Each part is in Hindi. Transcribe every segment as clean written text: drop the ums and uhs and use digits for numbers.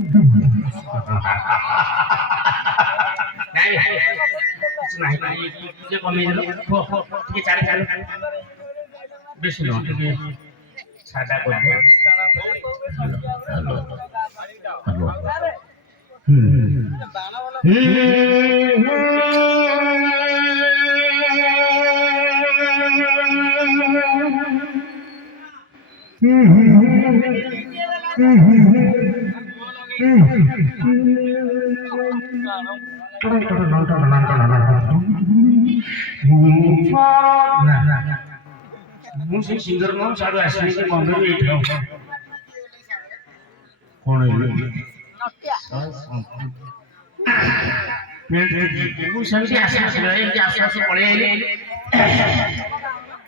नहीं कुछ नहीं ये कमी ये चार चार बेसी लो ये सादा कर दे हेलो हेलो मुझे सिंगर नाम सारू आसने के बंद में बैठा हूँ कौन है मैं समझे आसने रहे कि आसने से पढ़े हैं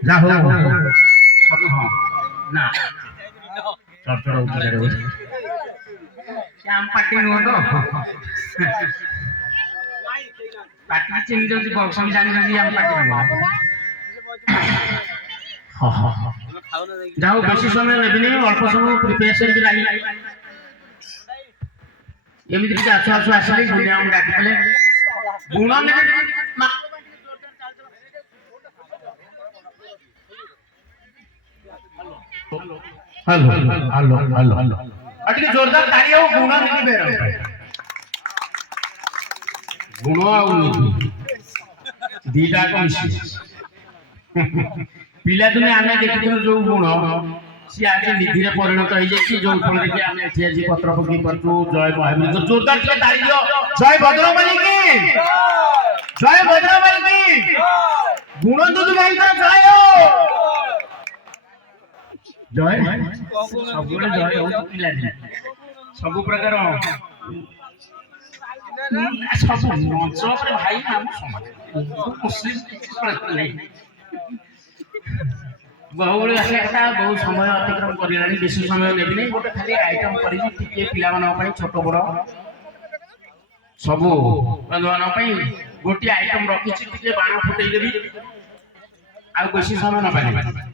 जाओ सब हाँ ना चढ़ उतर रहे हो क्या हम पार्टी हो तो पार्टी चेंज जो बॉक्स में जाने के लिए हम पार्टी हो हाँ हाँ जाओ बेसी समय लेबी नहीं अल्प समय प्रिपरेशन भी लागी एमिति कि आसु आसु आसले दुनिया में डाकिले गुण ने हेलो हेलो हेलो हेलो अटके जोरदार ताली हो गुण नहीं बेर गुण आउ दीटा कम पिला तुम आम देखिल जो गुण सी आज निधि परिणत हो जाए जो फल कि आम आज पत्र पकई पार्छु जय महावीर जोरदार ताली दियो जय भद्रकाली की जय भद्रकाली की गुण दूध भाई का जय हो जय सब जय हो पिला सब प्रकार सब मंच भाई हम मुस्लिम नहीं बहु बहुत समय अतिक्रम कर बेसी समय नेबी नहीं गोटे खाली आइटम करिए पिला छोट बड़ सब बंधु गोटे आइटम रखी बाण फुटेदेवी आ बेसी समय न पाए